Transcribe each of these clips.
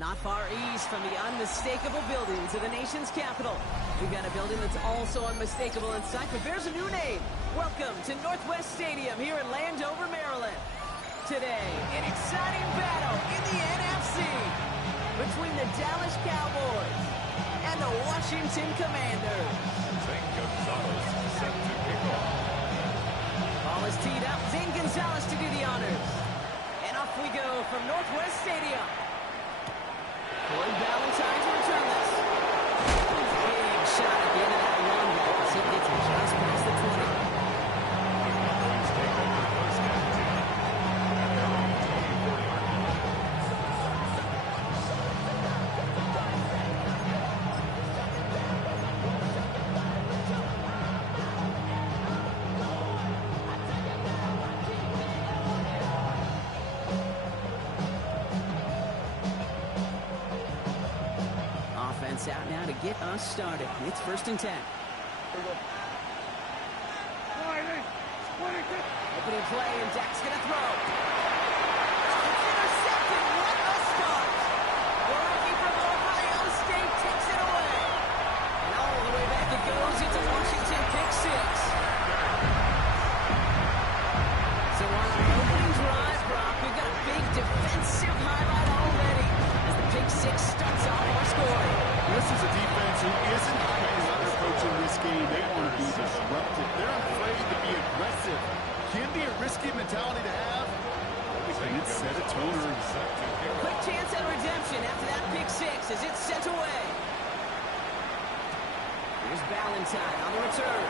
Not far east from the unmistakable buildings of the nation's capital. We've got a building that's also unmistakable in sight, but bears a new name. Welcome to Northwest Stadium here in Landover, Maryland. Today, an exciting battle in the NFC between the Dallas Cowboys and the Washington Commanders. Zane Gonzalez set to kick off. Ball is teed up. Zane Gonzalez to do the honors. And off we go from Northwest Stadium. Corey Ballantyne to return this. Big shot at the end of that run back as he gets it just past the 20. The Cowboys take over first and 10 at their own 24-yard line. Offense out now to get us started. It's 1st and 10. Opening play, and Dak's going to throw. Oh, it's intercepted. What a start. The rookie from Ohio State takes it away. And all the way back it goes. It's a Washington pick six. So on our opening drive, Brock, we've got a big defensive highlight already as the pick six starts off our scoring. This is a defense who isn't afraid of their approach in this game. They want to be disruptive. They're afraid to be aggressive. Can be a risky mentality to have. And it's set a tone early. Quick chance at redemption after that pick six as it's sent away. Here's Ballantyne on the return.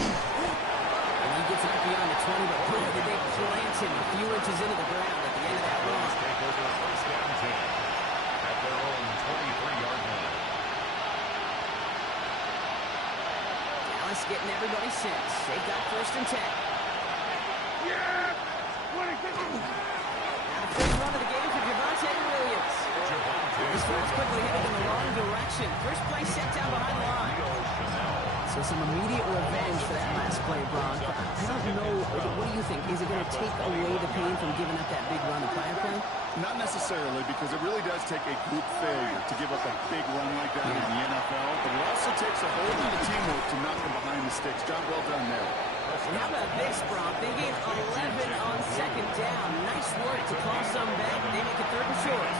And he gets it up beyond the 20, but boy, did they plant him a few inches into the ground at the end of that run. Take over first and 10 at their own 23-yard line. Dallas getting everybody set. They've got 1st and 10. Yeah! Now the first run of the game for Javonte Williams. This one's quickly headed in the wrong direction. First play set down behind the line. So some immediate revenge for that last play, Brock. I don't know. What do you think? Is it going to take away the pain from giving up that big run the prior play? Not necessarily, because it really does take a group failure to give up a big run like that in the NFL. But it also takes a whole lot of teamwork to knock them behind the sticks. Job well done there. And how about this, Brock? They gave 11 on 2nd down. Nice work to call some back. They make it 3rd and short.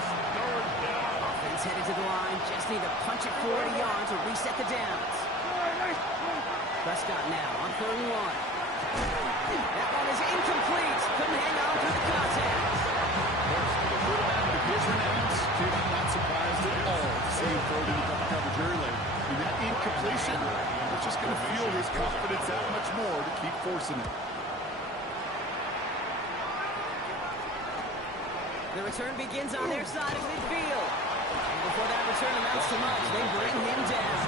Offense headed to the line. Just need to punch it 40 yards or reset the downs. Prescott now on 3rd and 1. That one is incomplete. Couldn't hang on through the contact. I'm not surprised at all to see him throw it into double coverage early. And that incompletion is just going to fuel his confidence that much more to keep forcing it. The return begins on their side of midfield. And before that return amounts to much, they bring him down.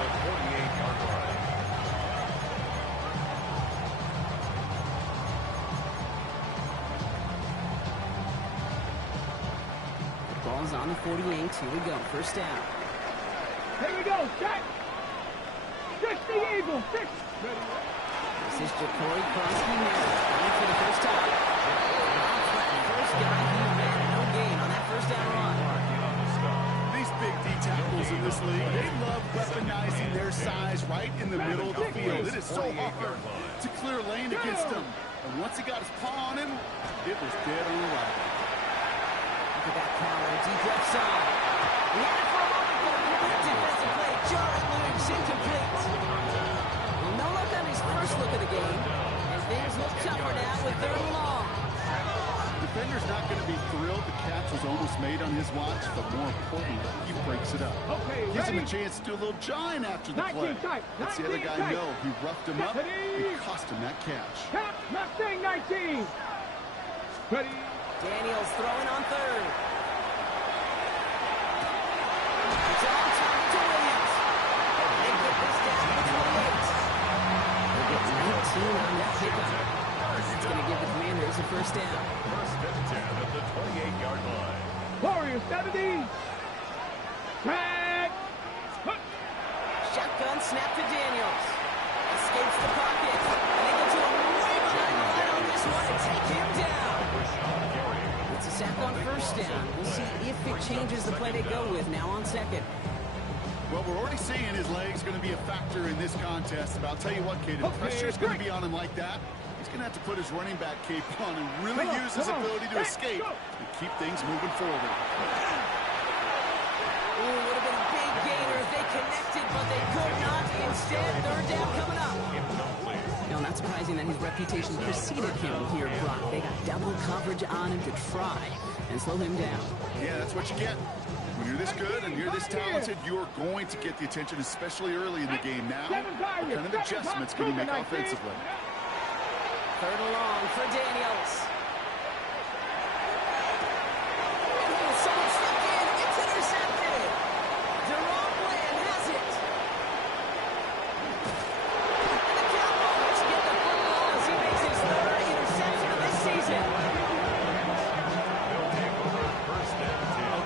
The 48-yard line. Ball's on the 48. Here we go. 1st down. Here we go, set! Fix the Eagle, fix! This is Ja'Cory Kronsky now. Going for the first time. First guy he ran. No gain on that 1st down run. These big D tackles in this league, they love weaponizing their size right in the middle of the field. It is so hard to clear lane against them. And once he got his paw on him, it was dead on arrival. Look at that power. Deep left side. He had it for a moment, but a great defensive play. Jarrett Lewis incomplete. Well, no luck on his first look of the game. And things look tougher now with 3rd and long. Defender's not going to be thrilled the catch was almost made on his watch, but more importantly, he breaks it up. Okay, Gives him ready? a chance to do a little jawing after the play. 19 tight, Lets the other 19 guy tight. know he roughed him up and cost him that catch. Tap, Mustang 19! Ready? Daniels throwing on 3rd. It's all time to Williams. They get this down to 28. They get 19 on that pickup. It's going to give the Commanders a 1st down. 1st and 10 at the 28-yard line. Warriors 70! Track! Shotgun snap to Daniels. Escapes the pocket. And they get to him way behind the line on this one and take him down. It's a sack on 1st down. We'll see changes the play they go with now on second. Well, we're already seeing his legs going to be a factor in this contest. But I'll tell you what, Kate, if pressure's going to be on him like that, he's going to have to put his running back cape on and really use his ability to escape and keep things moving forward. Ooh, would have been a big gainer if they connected, but they could not. Instead, third down coming up. Now, not surprising that his reputation preceded him here, Brock. They got double coverage on him to try and slow him down. Yeah, that's what you get. When you're this good and you're this talented, you're going to get the attention, especially early in the game. Now, what kind of adjustments can you make offensively? Third and long for Daniels. Someone stepped in. It's intercepted. Jerome Bland has it. And the Cowboys get the football as he makes his third interception of this season.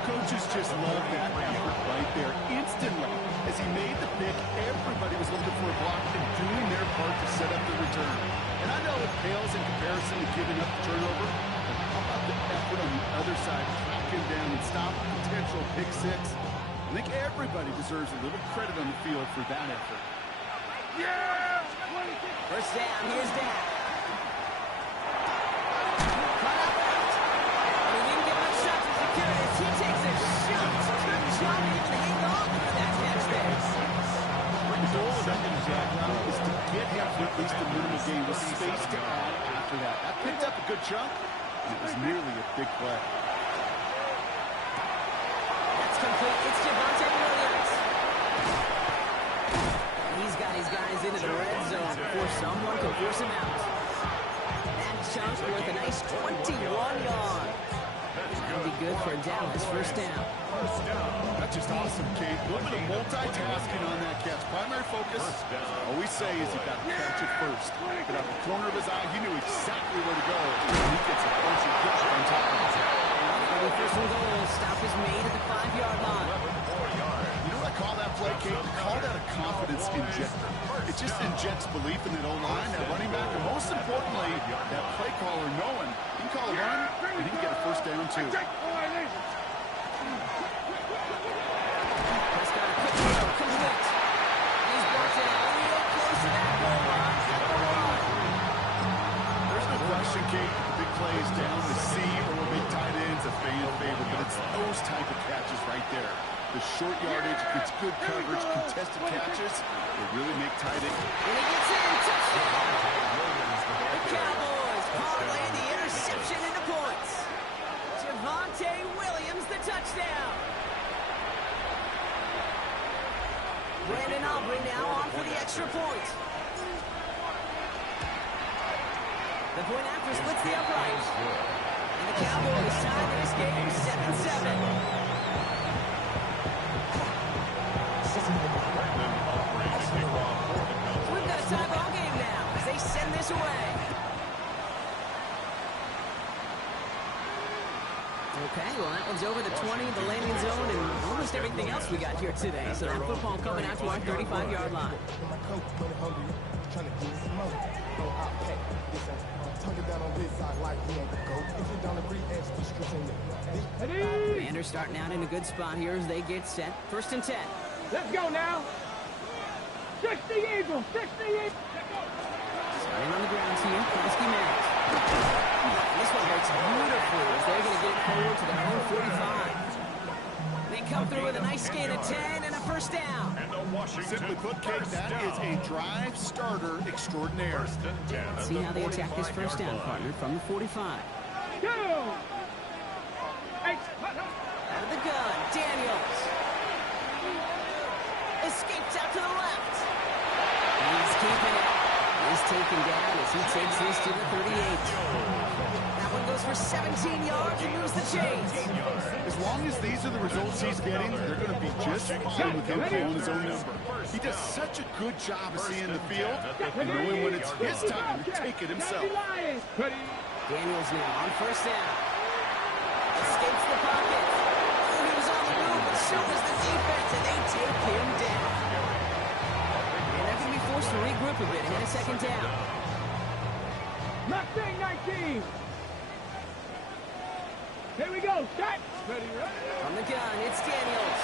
Coaches just love that effort right there. Instantly, as he made the pick, everybody was looking for a block and doing their part to set up the return. And I know it pales in comparison to giving up the turnover, but how about the effort on the other side, track him down and stop a potential pick six? I think everybody deserves a little credit on the field for that effort. Yeah! First down, here's Dak. Cut out left. He didn't get much shot to secure it as he takes a shot. Good job to even hang on for that catch there. The goal of that Jag route is to get him to at least a minimal gain with space to add after that. That picked up a good chunk, and it was nearly a big play. That's complete. It's Javonte Williams. He's got his guys into the red zone before someone can force him out. That chunk worth a nice 21 yards. That'll be good for Dallas. First down. That's just awesome, Kate. A little bit of multitasking on that catch. Primary focus, all we say is he got to catch it first. But out the corner of his eye, he knew exactly where to go. He gets a bunch of grip on top of it. First and goal. Stop is made at the 5-yard line. You know what I call that play, Kate? I call that a confidence injector. It just injects belief in that O-line, that running back, and most importantly, that play caller knowing he can call a run and he can get a first down too. Prescott, a quick throw, complete. He's brought down real close to that goal line at the 1. There's no question, Kate, the big play is down the seam or a big tight end's a fan favorite, but it's those type of catches right there. The short yardage, it's good coverage, contested catches, they really make tight end. And he gets in, touchdown. The Cowboys parlay the interception into points. Javonte Williams, the touchdown. Brandon Aubrey now on for the extra point. The point after splits the upright. And the Cowboys tie this game 7-7. We've got a tie ball game now as they send this away. Okay, well, that one's over the 20, the landing zone, and almost everything else we got here today. So that football coming out to our 35-yard line. Commanders starting out in a good spot here as they get set. First and 10. Let's go now. 60 Eagles, 60 Eagles. Starting on the ground here, Kelsey Merritt. This one works beautifully as they're going to get it forward to their own 45. They come through with a nice gain of 10 and a first down. Simply put, Kate, that is a drive starter extraordinaire. Let's see how they attack this first down, partner, from the 45. Two. Hey, Out of the gun, Daniels. Escapes out to the left. He's keeping it. He's taken down as he takes this to the 38. That one goes for 17 yards and moves the chains. As long as these are the results he's getting, they're going to be just fine with him calling his own number. He does such a good job of seeing the field and knowing when it's his time to take it himself. Daniels now on first down. Escapes the pocket. Oh, he was on the move, but so was the defense, and they take him down. And they're going to be forced to regroup a bit and a second down. Mustang 19. Here we go. Start. Ready, ready. From the gun, it's Daniels.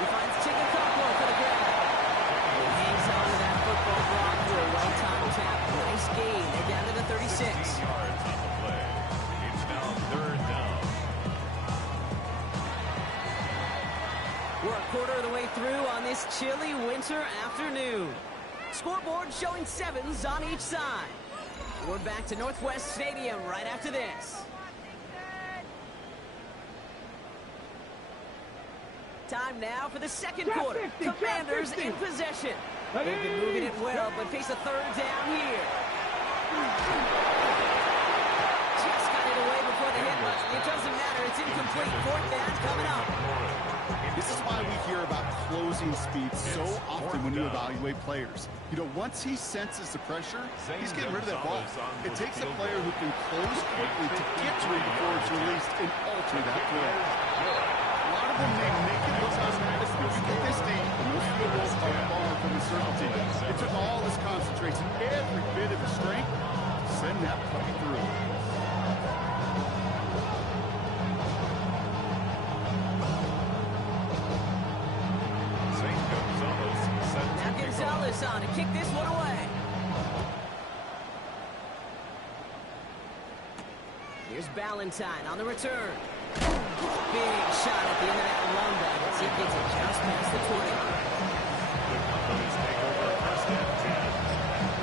He finds Chicken-Cockwell for the grab. He hangs on to that football block for a well-timed tap. Nice gain. They're down to the 36. 16 yards on the play. It's now 3rd down. We're a quarter of the way through on this chilly winter afternoon. Scoreboard showing 7s on each side. We're back to Northwest Stadium right after this. Time now for the second quarter. Commanders in possession. They've been moving it well, but face a 3rd down here. Just got it away before the hit, but it doesn't matter. It's incomplete. 4th down coming up. This is why we hear about closing speed so often when you evaluate players. You know, once he senses the pressure, he's getting rid of that ball. It takes a player who can close quickly to get to it before it's released and alter that throw. A lot of them may make it look automatic, but you get this deep, and those field goals are far from the certainty. It took all this concentration, every bit of his strength, to send that puppy through. Now Gonzalez on to kick this one away. Here's Ballantyne on the return. Big shot at the end of that run back as he gets it just past the 20. The Cowboys take over 1st and 10.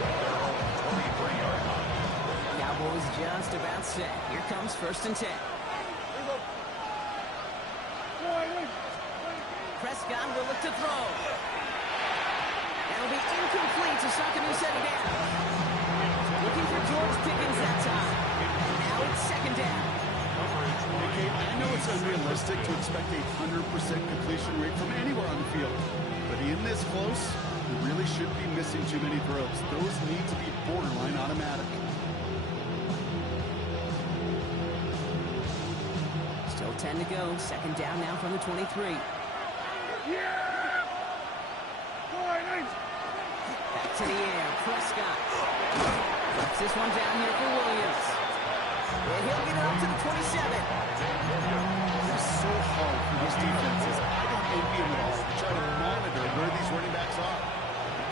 Their own 23-yard line. Cowboys just about set. Here comes 1st and 10. Prescott will look to throw. That'll be incomplete to Sakanu set it down. Looking for George Pickens that time. Now it's 2nd down. Okay, I know it's unrealistic to expect a 100% completion rate from anywhere on the field. But in this close, you really shouldn't be missing too many throws. Those need to be borderline automatic. Still 10 to go. 2nd down now from the 23. Back to the air. Prescott. Drops this one down here for Williams. And he'll get it up to the 27. It's so hard for these defenses. I don't envy them at all to try to monitor where these running backs are.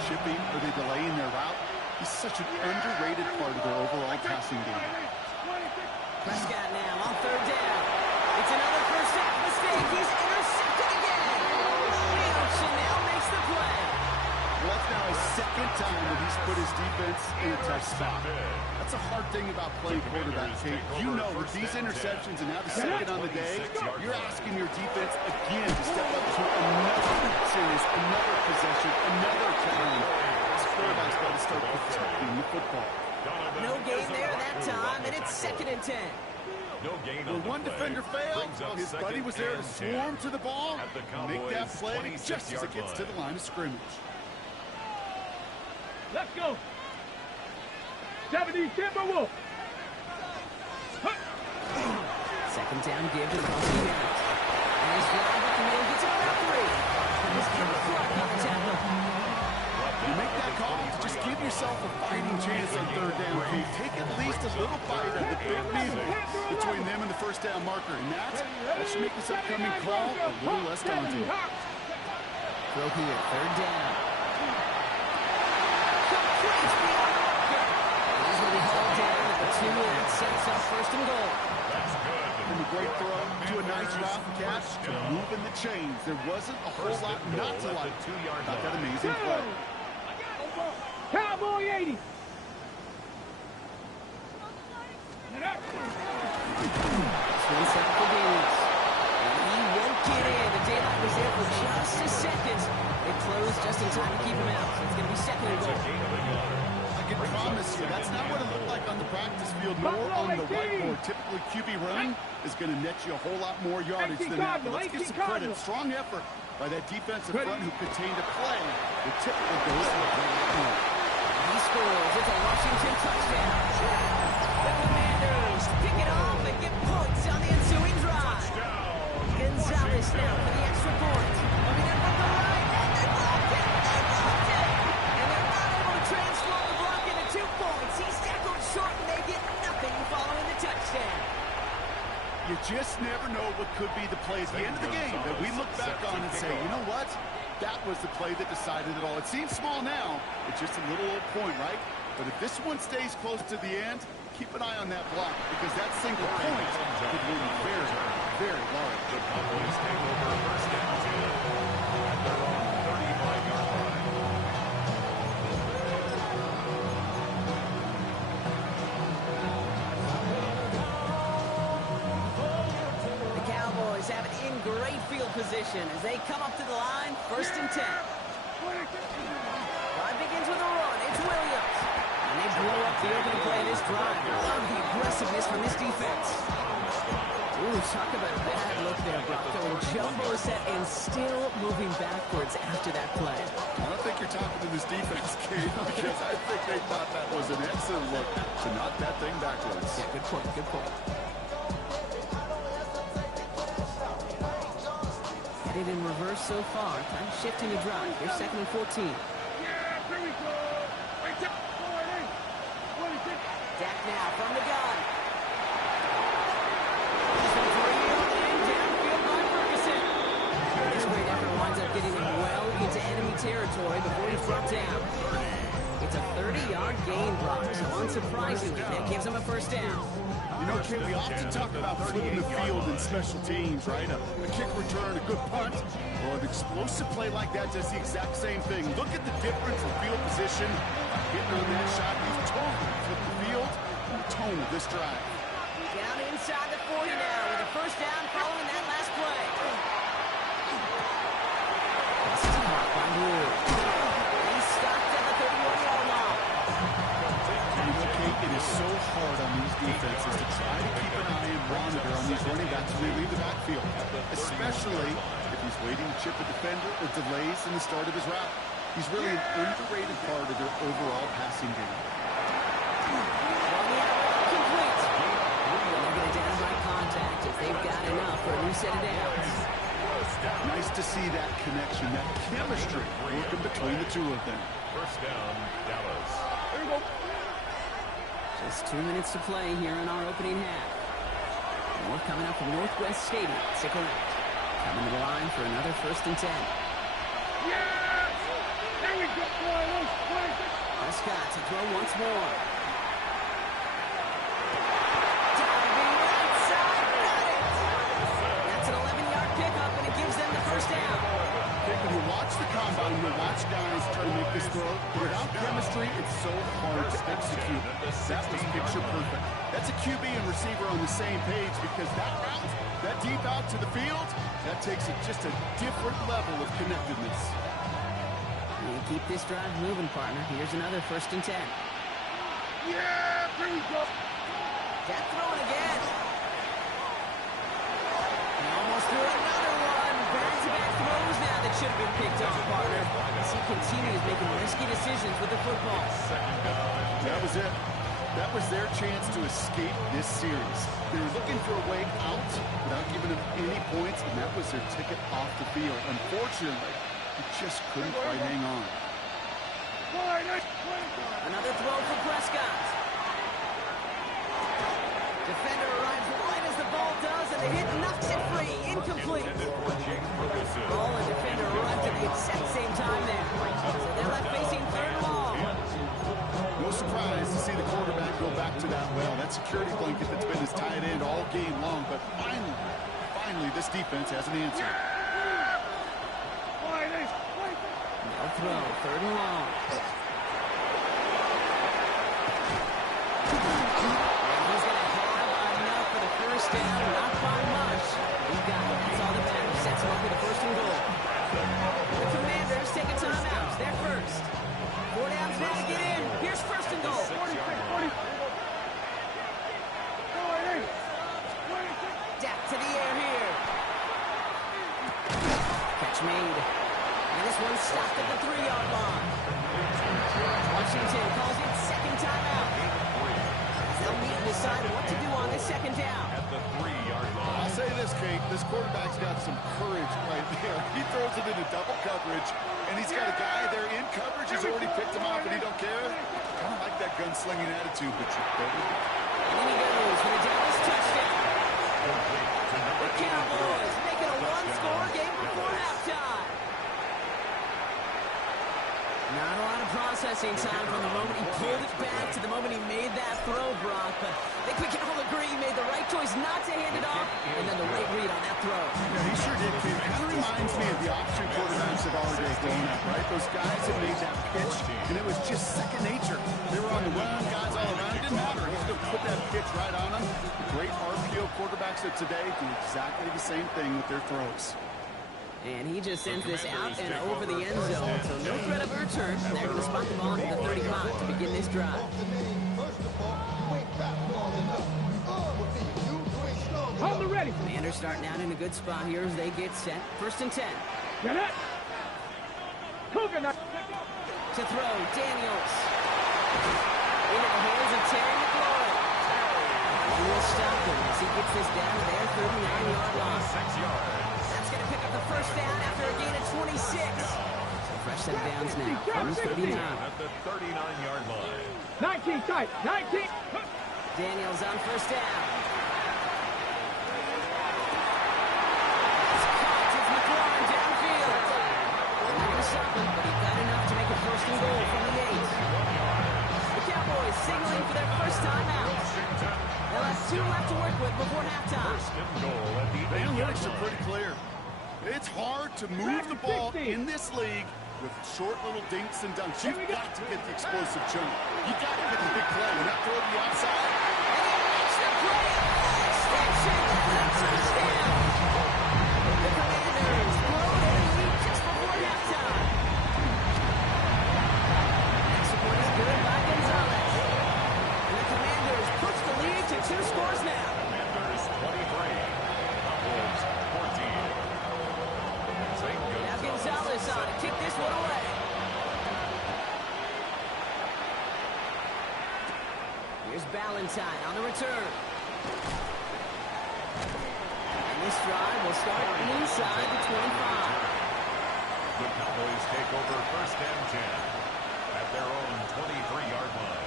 Chipping or they delaying their route. He's such an underrated part of their overall passing game. Prescott now on 3rd down. It's another first half mistake. He's intercepted again. Chanel makes the play. Well, that's now his 2nd time that he's put his defense in a tough spot. That's a hard thing about playing quarterback, Kate. You know, with these interceptions and now the 2nd on the day, you're asking your defense again to step up to another series, another possession, another challenge. This quarterback's got to start protecting the football. No gain there that time, and it's 2nd and 10. No gain Well, on the one play. defender failed. Brings up His buddy was there to 2nd and swarm to the ball at the and make that Cowboys' play just as it 26-yard gets to line. the line of scrimmage. Let's go. 70 Timberwolf. 2nd down give to the Boston Garrett. Nice drive up the middle, gets about 3. He's in the front on the tackle. You make that call to just give yourself a fighting chance on 3rd down, Kate. Take at least a little bite of the big needle between them and the 1st down marker. And that should make this upcoming call a little less daunting. Throw here, 3rd down. He's going to be hauled down at the 2, and it sets up 1st and goal. That's good. From a great throw to a nice route catch to moving the chains. There wasn't a whole lot not to like about that amazing play. Cowboy 80. Swing set for Daniels. And he won't get in. The daylight was there for just a second. It closed just in time to keep him out. So it's going to be 2nd and goal. I can promise you, that's not what it looked like on the practice field, nor on the whiteboard. Typically, QB run is going to net you a whole lot more yardage than that. But let's give some credit. Strong effort by that defensive front who contained a play that typically goes to the play. He scores. It's a Washington touchdown. The Commanders pick it off and get points on the ensuing drive. Gonzalez now for the extra point. Coming in from the right, and they blocked it. They blocked it. And they're not able to transform the block into 2 points. He's tackled short, and they get nothing following the just never know what could be the play at the end of the game that we look back on and say, you know what? That was the play that decided it all. It seems small now. It's just a little old point, right? But if this one stays close to the end, keep an eye on that block because that single point could win very, very large. The Cowboys take over first and 10 at their own 35-yard line. The Cowboys have it in great field position as they come up to the line, first and 10. Drive begins with a run. It's Williams. And they blow up the opening play in this drive. Love the aggressiveness from this defense. Ooh, talk about a bad look there, Brock. Going jumbo set and still moving backwards after that play. I don't think you're talking to this defense, Kate, because I think they thought that was an excellent look to knock that thing backwards. Yeah, good point, good point. Headed in reverse so far. Time shifting to drive. Here's second and 14. Dak now from the gun. Downfield by Ferguson. This great effort winds up getting him well into enemy territory before he's brought down. It's a 30-yard gain, Brock, so unsurprisingly, that gives him a first down. You know, Kate, we often talk about flipping the field in special teams, right? A kick return, a good punt. Well, an explosive play like that does the exact same thing. Look at the difference in field position. Hitting on that shot, he's totally flipped the field and the tone of this drive. Down inside the 40 now with a first down following that last play. This is caught by Wood. He's stopped at the 31-yard line. It is so hard on these defenses to try to keep an eye and monitor on these running backs when they leave the backfield, especially if he's waiting to chip a defender or delays in the start of his route. He's really an underrated part of their overall passing game. Complete. They're going to down by contact if they've got enough for a new set of downs. Nice to see that connection, that chemistry working between the two of them. First down, Dallas. There you go. Just 2 minutes to play here in our opening half. More coming up from Northwest Stadium. Stick around. Coming to the line for another first and 10. Yes! There we go. Prescott to throw once more. Diving right side. Got it. That's an 11-yard pickup, and it gives them the first down. When you watch the combine, you watch guys try to make this throw. Without chemistry, it's so hard to execute. That was picture perfect. That's a QB and receiver on the same page because that route, that deep out to the field, that takes it just a different level of connectedness. And keep this drive moving, partner. Here's another first and 10. Yeah, there we go. Dak throwing again. He almost threw another one. Back-to-back throws now that should have been picked off, partner. As he continues making risky decisions with the football. That was it. That was their chance to escape this series. They were looking for a way out without giving them any points, and that was their ticket off the field. Unfortunately, they just couldn't quite hang on. Another throw for Prescott. Defender arrives right as the ball does, and the hit knocks it free. Incomplete. Ball and defender arrived at the exact same time there. So they're left facing third and long. No surprise to see the quarterback go back to that well. That security blanket that's been his tight end all game long, but finally this defense has an answer. No throw, third and long. He's going to have enough for the first down, not by much. He got it. That's all that matters. Sets him up with a first and goal. The Commanders take a timeout. They're first. 4 downs now to get in. Here's first and goal. Dak to the air here. Catch made. And this one stopped at the 3-yard line. Washington calls it second timeout. They'll meet and decide what to do on this second down. At the 3-yard line. I'll say this, Kate. This quarterback's got some courage right there. He throws it into double coverage, and he's got a guy there in coverage. He's already picked him off, and he don't care. Kind of like that gunslinging attitude, but you better be. And then he goes for the Dallas touchdown. The Cowboys making a one-score game before halftime. Not a lot of processing time from the moment he pulled it back to the moment he made that throw, Brock. But I think we can all agree he made the right choice not to hand it off, and then the right read on that throw. Yeah, he sure did, Kid. Kind of reminds me of the option quarterbacks of our day growing up, right? Those guys that made that pitch, and it was just second nature. They were on the run, guys all around. It didn't matter. He's going to put that pitch right on them. The great RPO quarterbacks of today do exactly the same thing with their throws. And he just sends this out and over the end zone, so no threat of a return. They're going to spot the ball at the 35 to begin this drive. Hold the ready. Commanders starting out in a good spot here as they get set. 1st and 10. Get it. Cougar. To throw, Daniels. Into the hands of Terry McLaurin. He will stop him as he gets this down to their 39-yard line. 6 yards. That's going to pick up the first down after a gain of 26. So fresh set of downs now from 39. At the 39-yard line. 19 tight. 19. Daniels on first down. Signaling for their first time out. They'll have 2 left to work with before halftime. The analytics are pretty clear. It's hard to move the ball in this league with short little dinks and dunks. You've got to get the explosive chunk. You've got to get the big play. Not throw to the outside. And he makes the play. Extension. That's a touchdown. The Commanders blow their lead just before halftime. Next support is good by Gonzalez. 2 scores now. Commanders 23. Cowboys 14. Now Gonzalez on to kick this one away. Here's Ballantyne on the return. And this drive will start inside the 25. The Cowboys take over 1st and 10 at their own 23-yard line.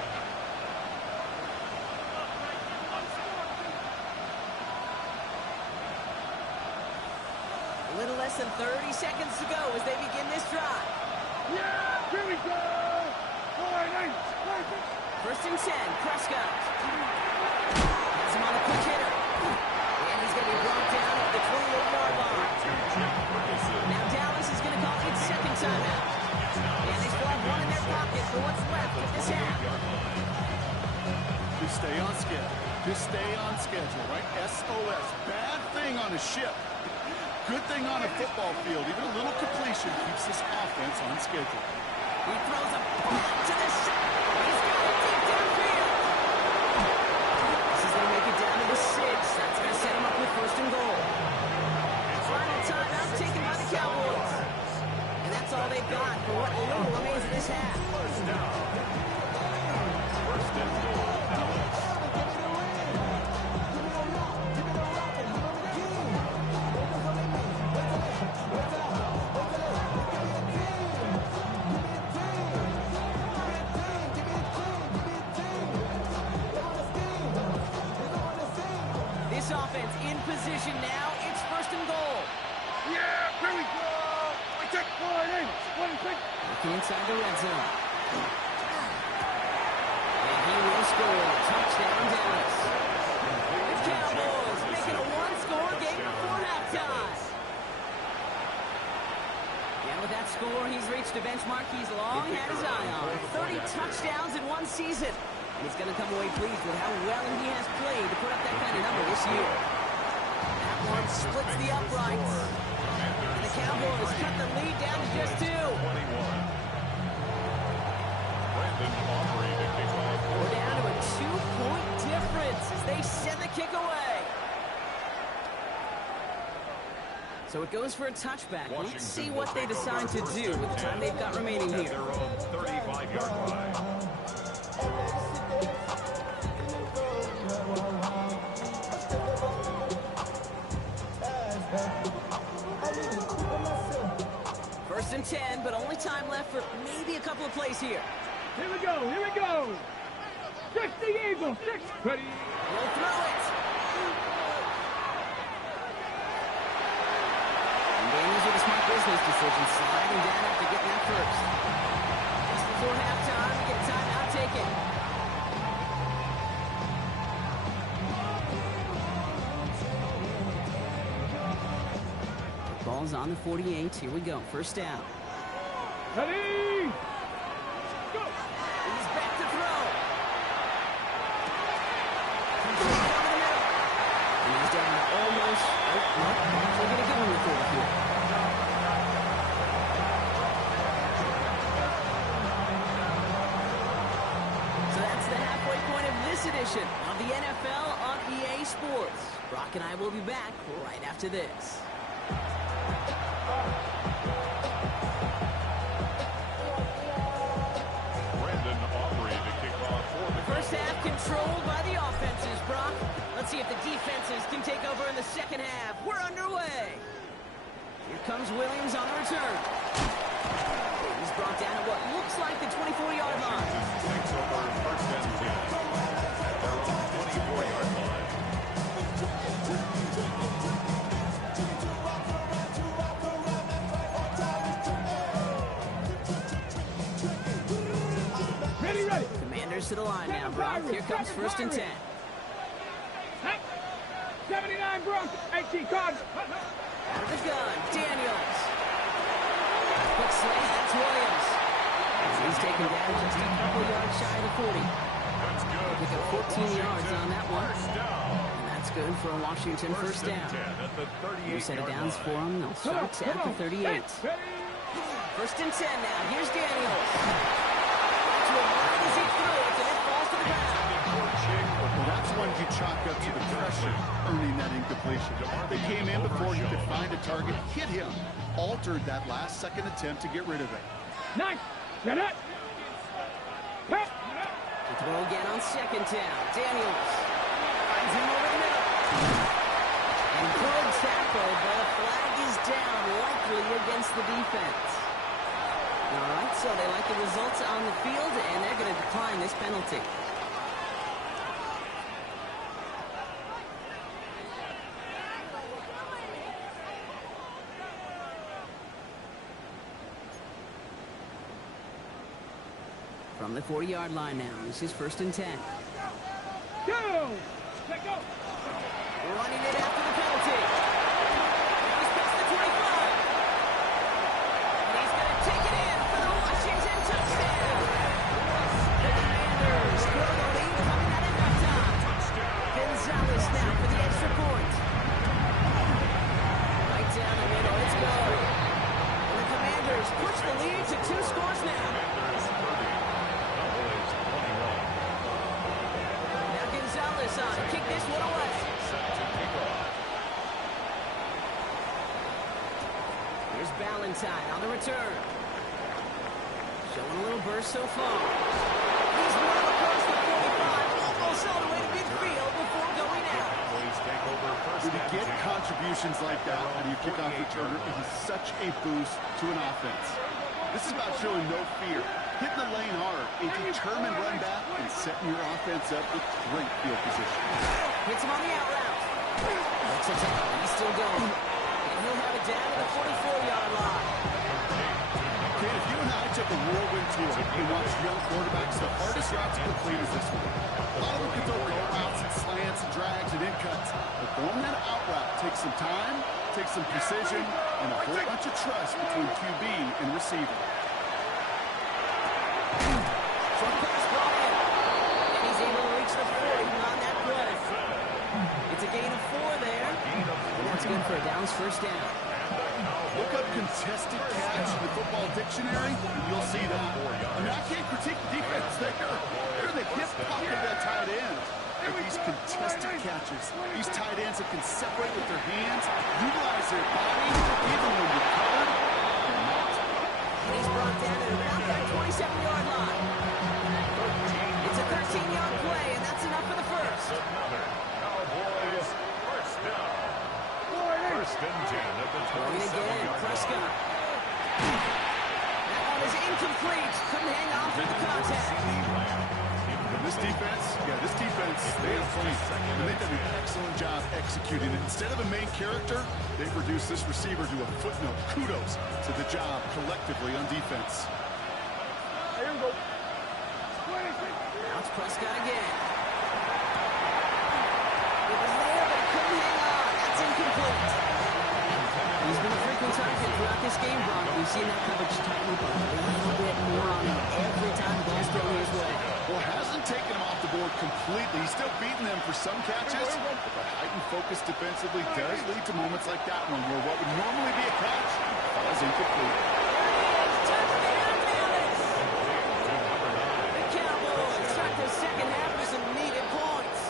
A little less than 30 seconds to go as they begin this drive. Yeah, here we go. 1st and 10, Prescott. Has him on a quick hitter. And he's going to be brought down at the 28-yard line. Now Dallas is going to call its second timeout. And they still have 1 in their pocket for what's left of this half. Just stay on schedule. Just stay on schedule, right? SOS. Bad thing on a ship. Good thing on a football field. Even a little completion keeps this offense on schedule. He throws a bomb to the center. He's got it deep downfield. This is going to make it down to the 6. That's going to set him up with 1st and goal. Final timeout taken by the Cowboys. And that's all they've got for what little remains of this half. 1st down. 1st and goal. Dallas. This offense in position now. It's 1st and goal. Yeah, here we go. I take 1 Looking inside the red zone. And he will score. Touchdown, Dallas. The Cowboys making a one-score game before halftime. And with that score, he's reached a benchmark he's long had his eye on. 30 touchdowns in one season. And he's going to come away pleased with how well he has played to put up that kind of number this year. That one splits the uprights. And the Cowboys cut the lead down to just 2. We're down to a 2-point difference as they send the kick away. So it goes for a touchback. Let's see what they decide to do with the time they've got remaining here. Their own 35-yard line. First and 10, but only time left for maybe a couple of plays here. Here we go. Here we go. 6 the Eagles. 6. Ready. We'll throw it. smart business decision, sliding down after getting that first. Just before halftime, we get a timeout taken. The ball's on the 48. Here we go. First down. Ready? Go! He's back to throw. Over the middle. And he's down to almost. Oh, no. They're going to give him the 4th here. So that's the halfway point of this edition of the NFL on EA Sports. Brock and I will be back right after this. First half controlled by the offenses, Brock. Let's see if the defenses can take over in the second half. We're underway. Here comes Williams on the return. He's brought down at what looks like the 24-yard line. Takes over first and 10 at their own 24-yard line. Ready. Commanders to the line now, Brock. Here comes first and 10. 79 Bronx, 18 Cardinals. Out of the gun, Daniels. Quick slant, that's Williams. He's taken down just a couple yards shy of the 40. That's good. Pick up 14 yards on that one. And that's good for a Washington first down. New set of downs for them. They'll start at the 38. First and 10 now. Here's Daniels. To a right as he threw it, and it falls to the ground. Well, that's one you chalk up to the pressure, earning that incompletion. They came in before he could find a target, hit him, altered that last-second attempt to get rid of it. Nice. Get it. To throw again on second down. Daniels finds him over the middle. And good tackle, but a flag is down, likely against the defense. All right, so they like the results on the field, and they're going to decline this penalty. From the 40-yard line now, this is first and 10. Go. Let go. Running it after the penalty. He's past the 25. And he's going to take it in for the Washington touchdown. The Commanders grow the lead coming out of halftime. Gonzalez now for the extra point. Right down the middle, it's good. And the Commanders push the lead to 2 scores now. Now Gonzalez on. Kick this one away. Here's Ballantyne on the return. Showing a little burst so far. He's run across the 45, almost all the way to midfield before going out. When you get contributions like that out of your kickoff returner, it is such a boost to an offense. This is about showing no fear, hitting the lane hard, a determined run back, and setting your offense up with great field position. Hits him on the out route. Looks at him. He's still going. And he'll have it down to the 44-yard line. Okay, if you and I took a whirlwind tour and watched young quarterbacks, the hardest route to complete is this one. A lot of them get over routes and slants and drags and in cuts. But throwing that out route takes some time, takes some precision, and a whole bunch of trust between QB and receiver. Short pass brought in. And he's able to reach the 40 on that play. It's a gain of 4 there. And that's good for a downs first down. Look up contested catch in the football dictionary, and you'll see that. I mean, I can't critique the defense. They're the hip pocket of that tight end. But these contested catches, these tight ends that can separate with their hands, utilize their body, even when you're covered, they're not. And he's brought down at about that 27-yard line. It's a 13-yard play, and that's enough for the first. Another Cowboys first down. First and 10 at the Throwing again, 27-yard Prescott. line. That one is incomplete. Couldn't hang on for the contact. And this defense offense. They have played, and they've done an excellent job executing it. Instead of a main character, they've reduced this receiver to a footnote. Kudos to the job collectively on defense. Here we go. Now it's Prescott again. It was there, but he couldn't hang on. That's incomplete. He's been a frequent target throughout this game, Brock. We've seen that coverage tighten up a little bit more on him every time the ball's thrown his way. Well, hasn't taken him off the board completely. He's still beating them for some catches, but the heightened focus defensively does lead to moments like that one where what would normally be a catch falls incomplete. The Cowboys start their second half with some needed points.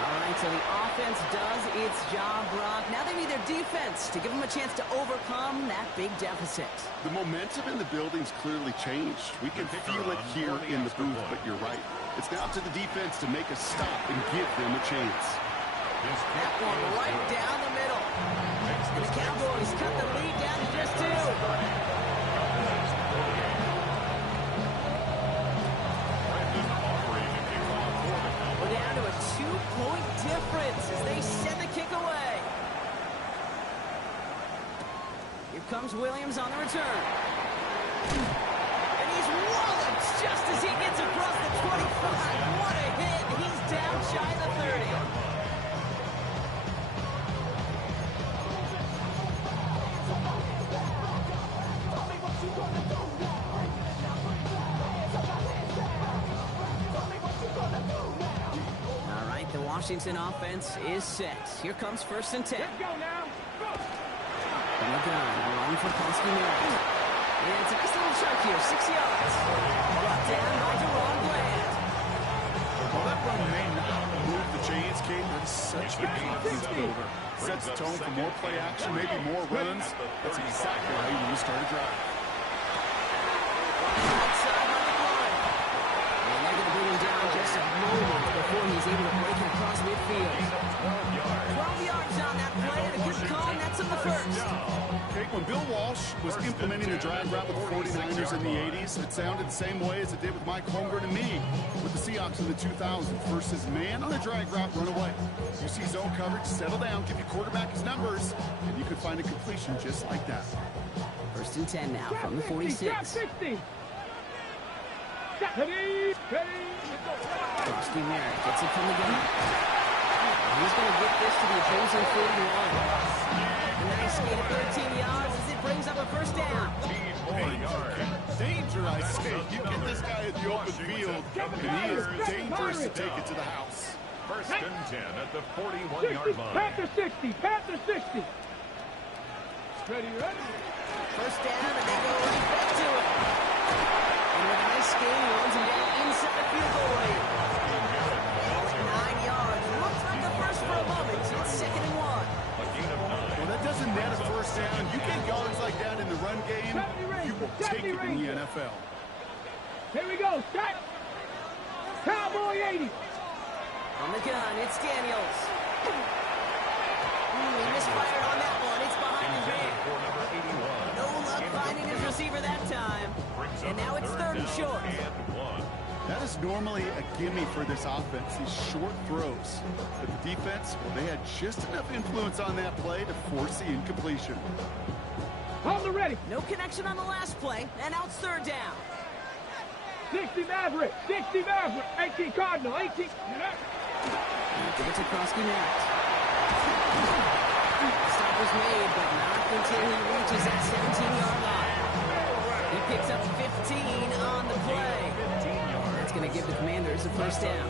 All right, so the offense does its job, Brock. Now they need their defense to give them a chance to overcome that big deficit. The momentum in the building's clearly changed. We can feel it here in the booth, but you're right. It's now up to the defense to make a stop and give them a chance. That one right down the middle. And the Cowboys cut the lead down to just 2. We're down to a 2-point difference as they send the kick away. Here comes Williams on the return. And he's walloped just as he gets across the 25. What a hit. He's down shy of the 30. All right, the Washington offense is set. Here comes 1st and 10. Let's go now. Go. And the gun, along for Koski-Merritt. And it's a nice little chunk here, 6 yards. Brought down by Deron Bland. While that run may not move the chains, Kate, that's such a confidence builder. Sets the tone for more play action, maybe more runs. That's exactly how you want to start a drive. Outside on the line. And they're going to bring him down just a moment before he's able to break it across midfield. 12 yards on that play, and a good call, and that's on the first. Kate, when Bill Walsh was implementing the drag route with the 49ers in the 80s, it sounded the same way as it did with Mike Holmgren and me with the Seahawks in the 2000s. Versus man on a drag route, run away. You see zone coverage, settle down, give your quarterback his numbers, and you could find a completion just like that. 1st and 10 now from the 46. Stop 60. Stop. Ready. Koski-Merritt gets it from the gun. He's going to get this to the opposing 41. A nice gain of 13 yards as it brings up a 1st down. Danger, I say. You get this guy in the open field, and he is dangerous to take it to the house. 1st and 10 at the 41-yard line. Panther 60. Panther 60. Ready. 1st down, and they go right back to it. And with a nice gain, he runs him down inside field goal range. 9 yards. Looks like a first for a moment. It's 2nd and 1. Well, that doesn't net a 1st down. You get yards like that in the run game, you will take it in the NFL. Here we go. Start. Cowboy 80. On the gun, it's Daniels. He misfired on that one. It's behind his man. No luck finding his receiver that time. And now it's 3rd and short. That is normally a gimme for this offense, these short throws. But the defense, well, they had just enough influence on that play to force the incompletion. Hold the ready. No connection on the last play, and now it's 3rd down. 60 Maverick. 60 Maverick. 18 Cardinal. 18. Give it to Koski-Merritt. Stop was made, but not until he reaches that 17-yard line. He picks up 15 on the play. That's going to give the Commanders a 1st down.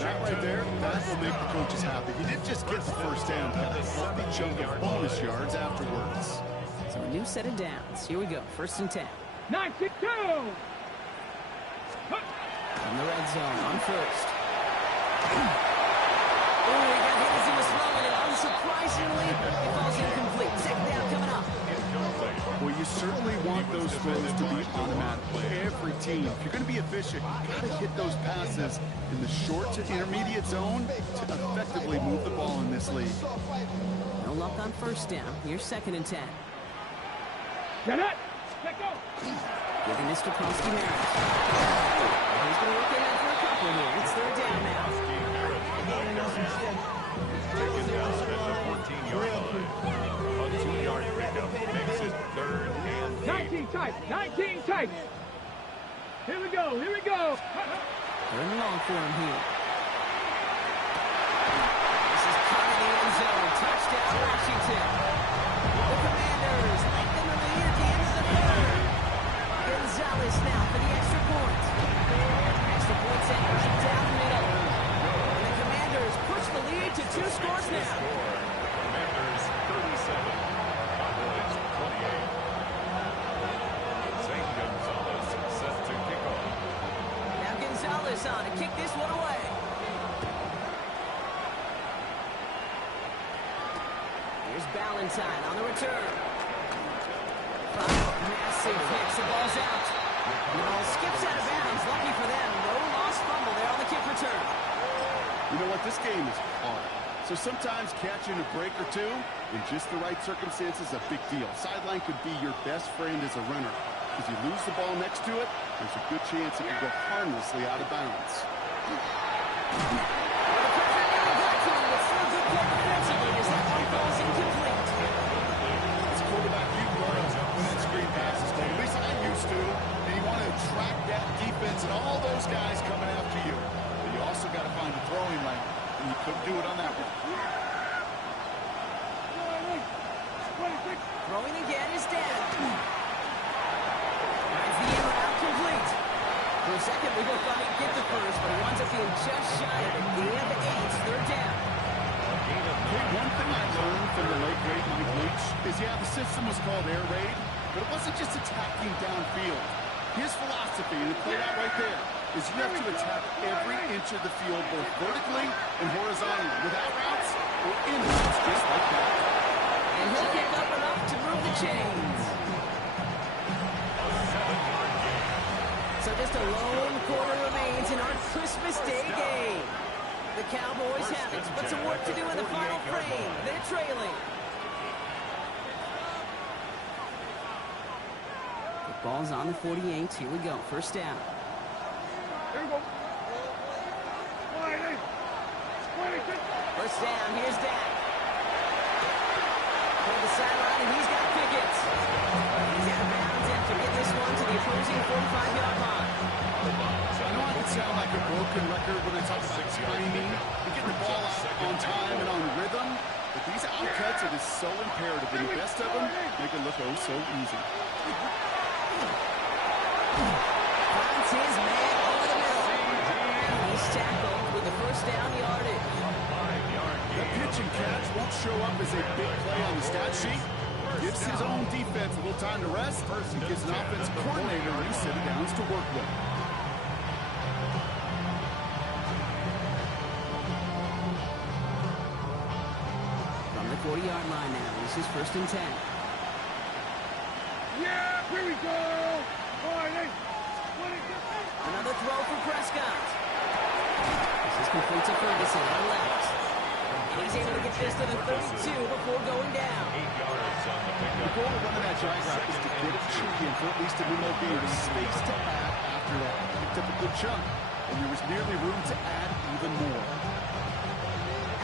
That right there, that will make the coaches happy. He didn't just get the 1st down, but a healthy chunk of bonus yards afterwards. So a new set of downs. Here we go, 1st and 10. 92. In the red zone on 1st. Oh, he got hit as he was throwing it. Unsurprisingly, it falls incomplete. 2nd down coming up. Well, you certainly want those throws to be automatic. Every team, if you're going to be efficient, you got to hit those passes in the short to intermediate zone to effectively move the ball in this league. No luck on 1st down. Here's 2nd and 10. Get it. Let go. Giving this to Koski-Merritt. He's been working that for a couple here. It's third down now. Taken down at the 14-yard line. A 2-yard pickup makes it third and 8. 19 tight. 19 tight. Here we go. Here we go. Third and long for him here. This is caught in the end zone. Touchdown, Washington. The Commanders lengthen the lead at the end of the third. Gonzalez now for the extra point. Extra point sent right down the middle. And the Commanders push the lead to 2 scores now. Commanders 37. Cowboys 28. St. Gonzalez set to kick off. Now Gonzalez on to kick this one away. Here's Ballantyne on the return. Massive hits. The ball's out. The ball skips out of bounds. Lucky for them. No lost fumble there on the kick return. You know what? This game is hard. So sometimes catching a break or two in just the right circumstances is a big deal. Sideline could be your best friend as a runner. If you lose the ball next to it, there's a good chance it could go harmlessly out of bounds. As a quarterback, you learn when that screen pass is made. At least I used to. And you want to attract that defense and all those guys coming after you. But you also got to find a throwing lane. And you couldn't do it on that one. Throwing again is Dan. Finds the in route complete. For a second, we both thought he'd get the first, but he winds up being just shy of it. The end of 8, third down. One thing I learned from the late great Mike Leach is, yeah, the system was called air raid, but it wasn't just attacking downfield. His philosophy, and it played out right there, is you have to attack every inch of the field, both vertically and horizontally, without routes or in routes, just like that. And he'll pick up enough to move the chains. So just a lone quarter remains in our Christmas Day game. The Cowboys have it, but some work to do in the final frame. They're trailing. The ball's on the 48. Here we go. First down. Here we go. First down. Here's Dak. Toward the sideline, and he's got Pickett. He's out of bounds after getting this one to the opposing 45-yard line. I know I can sound like a broken record when I talk about timing and getting the ball out on time and on rhythm, but these outcuts, it is so imperative, and the best of them make it look oh so easy. Finds his man over the middle. And he's tackled with the first down yardage. That pitch and catch won't show up as a big play on the stat sheet. Gives his own defense a little time to rest and gives an offense coordinator a new set of downs to work with. From the 40-yard line now, this is first and 10. Yeah, here we go. Another throw for Prescott. This is complete to Ferguson on left. And he's able to get this to the 32 before going down. 8 yards on the pickup. The goal of running that drag route is to get it cheeky for at least a minimal gain of space to add after that. Picked up a good chunk, and there was nearly room to add even more.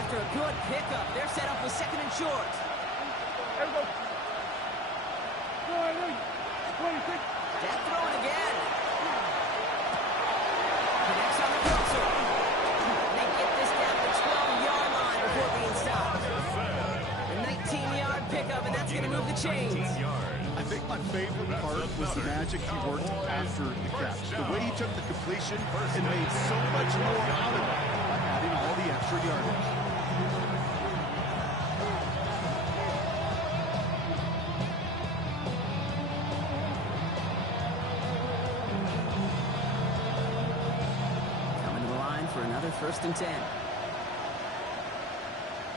After a good pickup, they're set up with second and short. Here we go. 26. That throwing again. Connects on the crosser. They get this down to the 12-yard line before being stopped. A 19-yard pickup, and that's going to move the chains. I think my favorite part was the magic he worked after the catch. The way he took the completion and made so much more out of it by adding all the extra yardage. Coming to the line for another first and 10.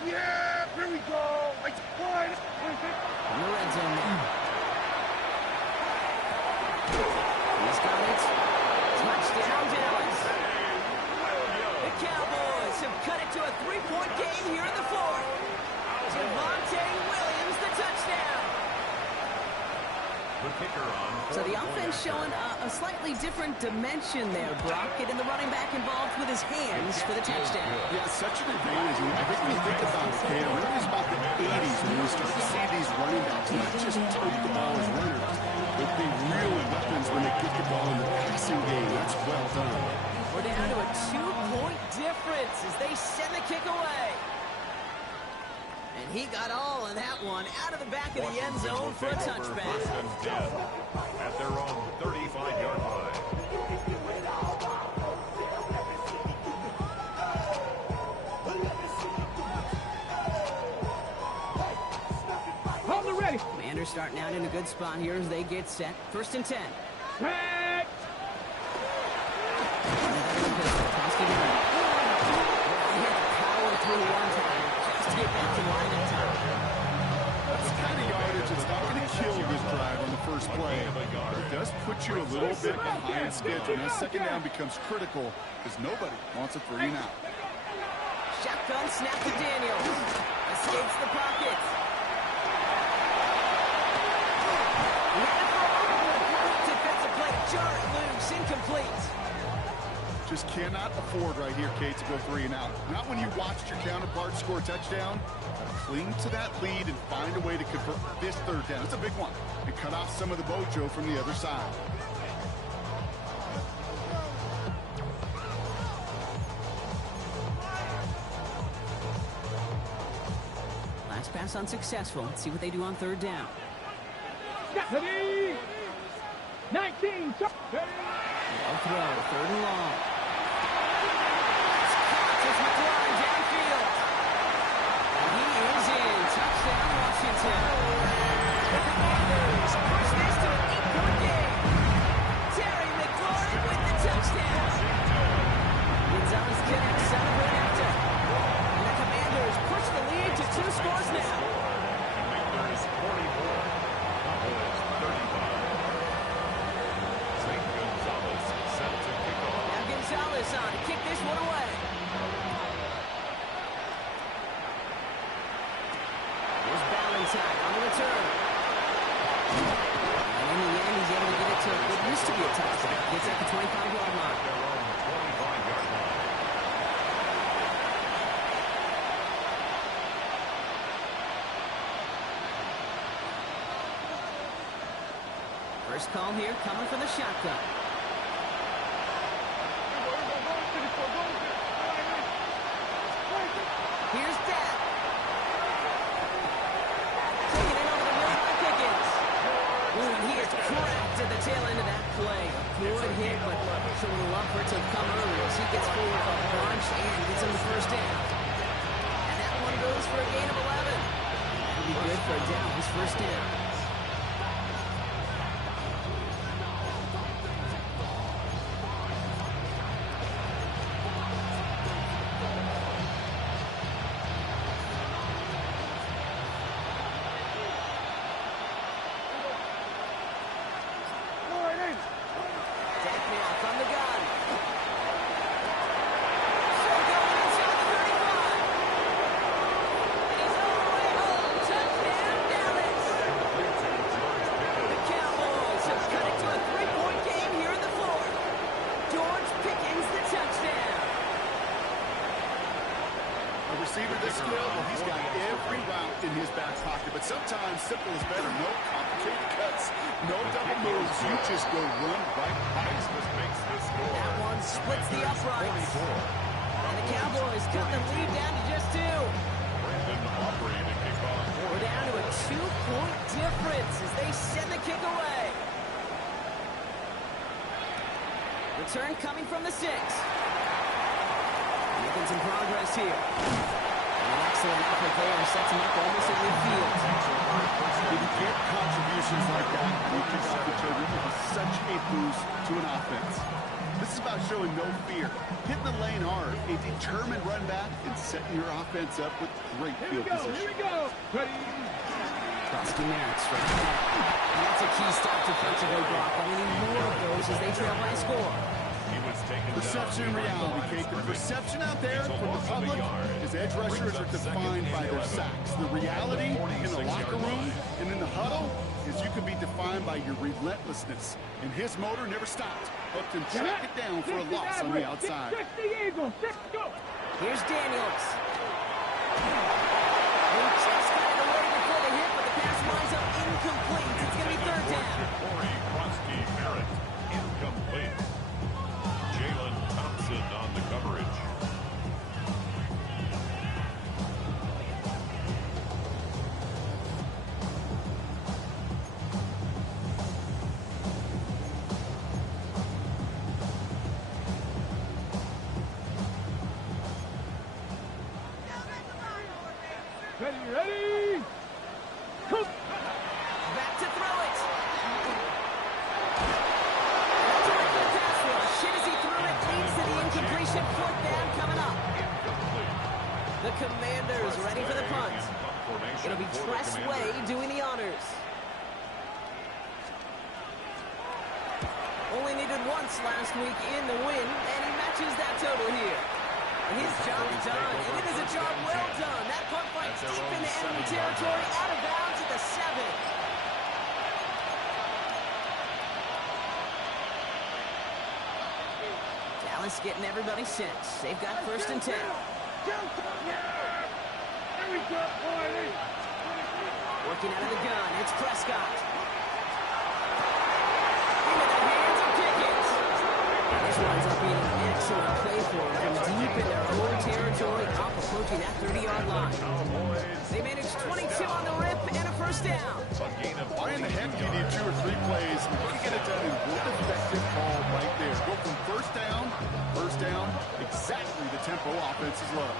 Yeah, here we go. Like, 26. In the red zone now. He's got it. Touchdown, Dallas. The Cowboys have cut it to a 3-point game here in the fourth. Javonte Williams, the touchdown. The kicker on. So the offense showing a slightly different dimension there, Brock. Getting the running back involved with his hands for the touchdown. Yeah, such an advantage. And I think when you think about it, okay, it really is about the 80s when we start to see these running backs not just tote the ball as runners, but be real weapons when they get the ball in the passing game. That's well done. We're down to a 2-point difference as they send the kick away. And he got all of that one out of the back of the end zone for a touchback. First and 10 at their own 35-yard line. Hold it ready. Commanders starting out in a good spot here as they get set. First and 10. Back. Power through one time just to get back to line in time. That's the kind of yardage that's not going to kill this drive on the first play. But it does put you a little bit behind schedule. Now, second down becomes critical because nobody wants a 3 and out. Shotgun snap to Daniels. Escapes the pocket. Defensive play. Jarrett loose. Incomplete. Just cannot afford right here, Kate, to go 3 and out. Not when you watched your counterpart score a touchdown. Cling to that lead and find a way to convert this third down. It's a big one. And cut off some of the mojo from the other side. Last pass unsuccessful. Let's see what they do on third down. Ready. 19. Throw, third and long. It's McLaurin downfield. And he is in. Touchdown, Washington. The Commanders push this to an 8-point game. Terry McLaurin with the touchdown. Gonzalez connects, celebrate after. And the Commanders push the lead to 2 scores now. Commanders 44. Cowboys 35. St. Gonzalez set to kick off. Now Gonzalez on to kick this one away. Here's Ballantyne on the return. And in the end, he's able to get it to what used to be a touchdown. Gets at the 25-yard line. Their own 25-yard line. First call here coming from the shotgun. Here's Dak. Taking it over the middle by Pickens. Ooh, and he is cracked at the tail end of that play. A good hit, but showing a love for it to come early as he gets forward a bunch and gets him the first down. And that one goes for a gain of 11. That'll be good for a down, his first down. Receiver this skill, well, he's got every route in his back pocket, but sometimes simple is better. No complicated cuts, no double moves. You just go run right past. Makes this score. That one splits the uprights. And the Cowboys cut the lead down to just 2. Brandon Aubrey to kick off. We're down to a 2-point difference as they send the kick away. Return coming from the 6. Making some progress here. An excellent effort there. Sets him up almost at midfield. When you get contributions like that, when you kick off the trigger, it is such a boost to an offense. This is about showing no fear, hitting the lane hard, a determined run back, and setting your offense up with great field position. Here we go. Ready. Trusty Merritt's right there. And that's a key stop defensively, Brock. We need more of those as they trail by a score. He was Perception and reality, Kate. The perception out there from the public is edge rushers are defined by their sacks. The reality in the locker room and in the huddle is you can be defined by your relentlessness. And his motor never stopped. Helped him track it down for a loss on the outside. Here's Daniels. He just got it away before the hit, but the pass winds up incomplete. It's going to be third down. Incomplete. Jalen Thompson on the coverage. Ready! Cook! Back to throw it. That's a regular pass rush. Shit as he threw it. Leads to the incompletion. Fourth down coming up. The Commanders ready for the punt. It'll be Tress Way doing the honors. Only needed once last week in the win, and he matches that total here. And his job's done, and it is a job well done. That punt finds deep into enemy territory, out of bounds at the 7. Dallas getting everybody set. They've got first and 10. Working out of the gun, it's Prescott. Into the hands of Pickens. This winds up being an excellent play for them from deep in their own territory, up approaching that 30-yard line. They managed 22 on the rip and a first down. Why in the heck do you need 2 or 3 plays? You can get it done in one effective call right there. Go from first down, exactly the tempo offenses love.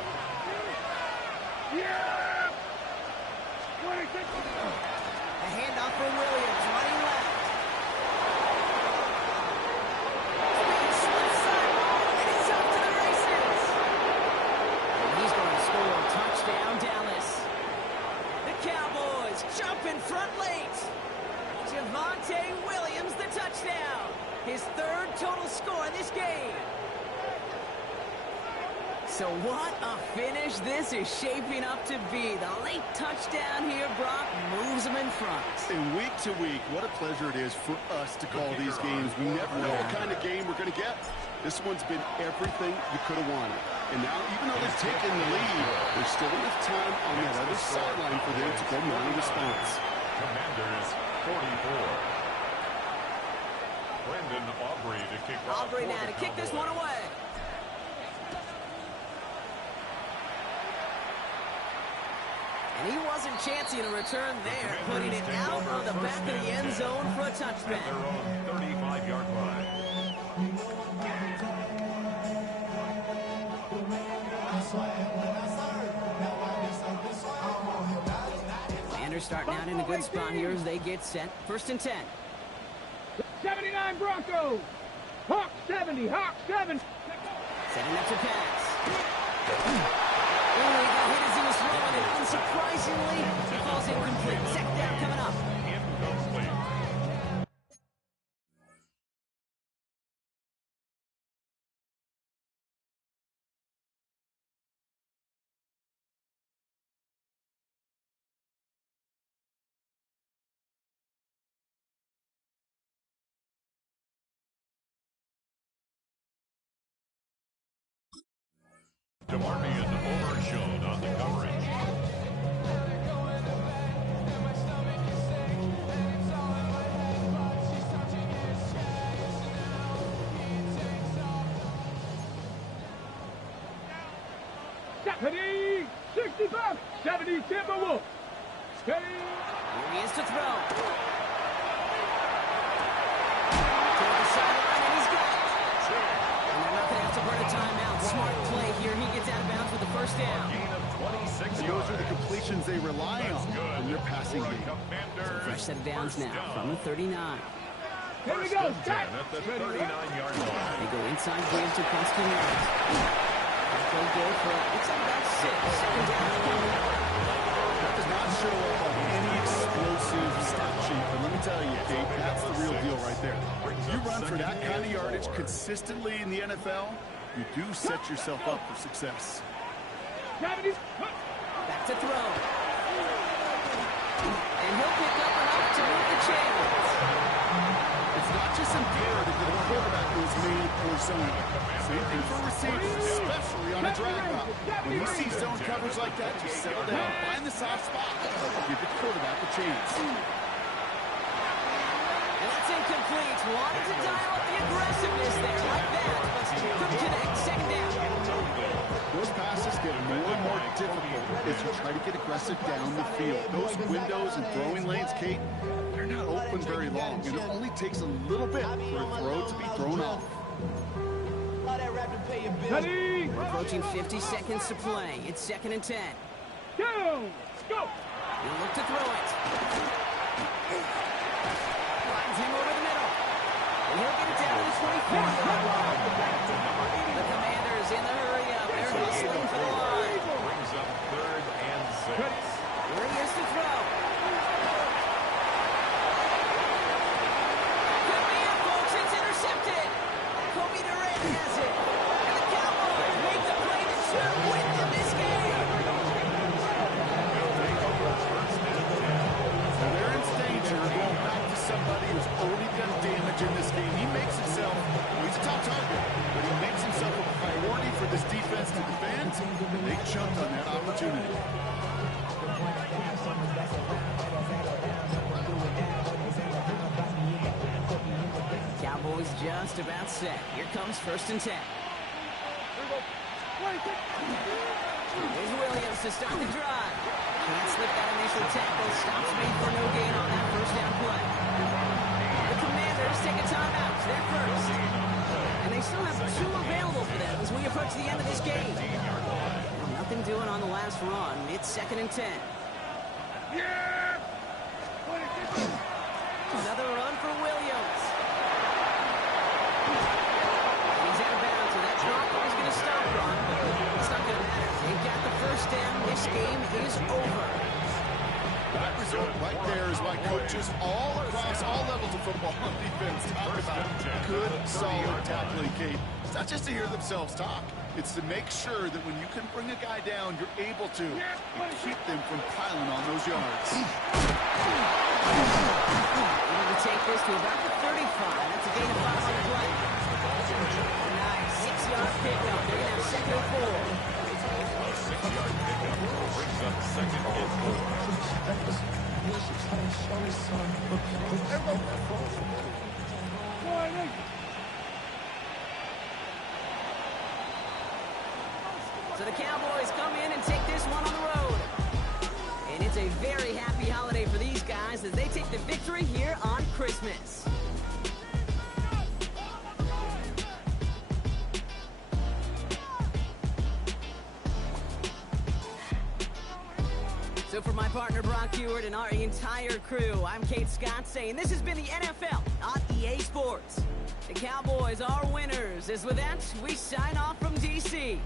Yeah! A handoff for Williams, running left. Slips sideline, and he's off to the races. And he's going to score a touchdown, Dallas. The Cowboys jump in front late. Javonte Williams, the touchdown. His 3rd total score in this game. So what a finish this is shaping up to be. The late touchdown here, Brock, moves them in front. And week to week, what a pleasure it is for us to call these games. We never know what kind of game we're going to get. This one's been everything you could have wanted. And now, even though they've taken the lead, there's still enough time on that other sideline for them to go mount a response. Commanders 44. Brendan Aubrey to kick off. Aubrey now to kick this one away. And he wasn't chancing a return there, putting it out on the back of the end zone for a touchback. Their own 35-yard line. Commanders starting out in a good spot here as they get set. First and 10. 79 Broncos! Hawk 70, Hawk 7. Setting up to pass. He got hit as he was throwing it. Unsurprisingly, he falls incomplete. Second down coming up. Incomplete. DeMarvion Overshown on the coverage. Stephanie! 65! 70 Timberwolves! Steady! Here he is to throw. Toward the sideline, and he's got it. And they're not going to have to burn a timeout. Smart play here. He gets out of bounds with the first down. Gain of 26 Those yards. are the completions they rely on in their passing game. Commanders. Fresh set of downs First now down. from the 39. Here we First go, and 10 Jack! at the 39-yard line. They go inside give to Preston Mills. They'll go for, looks like about 6. Second down. That does not show up on any explosive stat sheet, but let me tell you, Kate, that's the real deal right there. You run for that kind of yardage consistently in the NFL, you do set yourself up for success. Back to throw. And he'll pick up enough to move the chains. It's not just imperative that a quarterback goes man or zone. Same thing for receivers, especially on a drag route. When you see zone coverage like that, just settle down, find the soft spot, give the quarterback a chance. And that's incomplete. Wanted to dial up the aggressiveness there like that, but couldn't connect. Second down. Those passes get more and more difficult as you try to get aggressive down the field. Those windows and throwing lanes, Kate, they're not open very long, and it only takes a little bit for a throw to be thrown off. We're approaching 50 seconds to play. It's 2nd and 10. Go! Go! He'll look to throw it. Lines him over the middle. And he'll get it down to the 24th. The Commanders in the hurry-up. They're hustling for the line. Brings up 3rd and 6. Here he is to throw. Could be it, folks. It's intercepted. Kobe Durant has it. And the Cowboys make the play that should win them this game. So they're in danger of going back to somebody who's already done damage in this game. He makes himself, well, he's a top target, but he makes himself a priority for this defense to defend, and they jumped on that opportunity. Cowboys just about set. Here comes 1st and 10. Here's Williams to start the drive. Can't slip that initial tackle. Stops made for no gain on that 1st down play. The Commanders take a timeout. They're first. And they still have 2 available for them as we approach the end of this game. Nothing doing on the last run. It's 2nd and 10. Another run for Williams. He's out of bounds, so that drop is going to stop run, but it's not going to matter. They've got the 1st down. This game is over. That result right there is why coaches all across all levels of football and defense talk about good, solid tackling, Kate. It's not just to hear themselves talk. It's to make sure that when you can bring a guy down, you're able to and keep them from piling on those yards. Able to take this to about the 35. That's a gain of 5 on the play. Nice 6-yard pickup. They're going to have 2nd and 4. A 6-yard pickup brings up 2nd and 4. So the Cowboys come in and take this one on the road. And it's a very happy holiday for these guys as they take the victory here on Christmas. So for my partner Brock Hewitt and our entire crew, I'm Kate Scott saying this has been the NFL on EA Sports. The Cowboys are winners. As with that, we sign off from D.C.